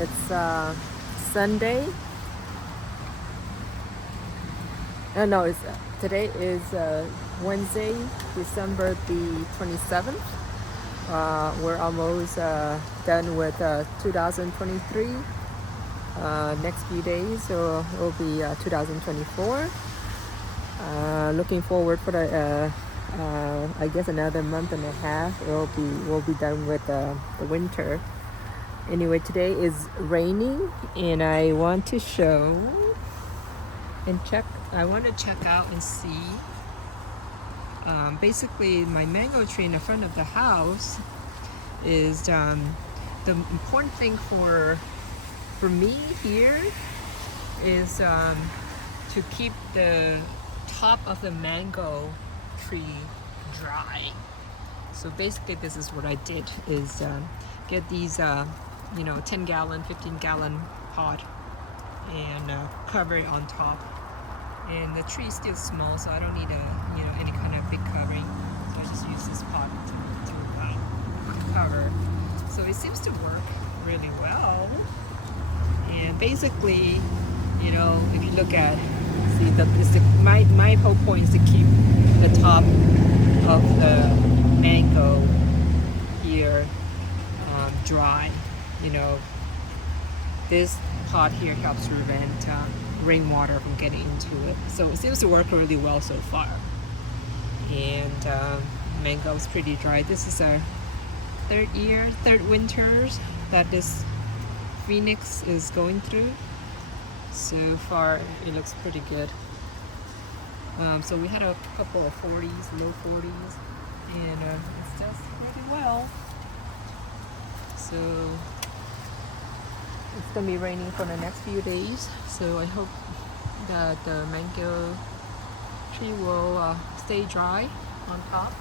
It's Sunday. No, it's today is Wednesday, December the 27th. We're almost done with 2023. Next few days will be 2024. Looking forward for the I guess another month and a half. We'll be done with the winter. Anyway, today is raining, and I want to show and check. I want to check out and see. Basically, my mango tree in the front of the house is the important thing for me here is to keep the top of the mango tree dry. So basically, this is what I did: is get these 10 gallon, 15 gallon pot and cover it on top. And the tree is still small, so I don't need any kind of big covering. So I just use this pot to cover. So it seems to work really well. And basically, if you look at, my whole point is to keep the top of the mango here dry. This pot here helps prevent rainwater from getting into it. So it seems to work really well so far. And mango is pretty dry. This is our third winters that this Phoenix is going through. So far it looks pretty good. So we had a couple of 40s, low 40s, and it does pretty well. So it's gonna be raining for the next few days. So I hope that the mango tree will stay dry on top.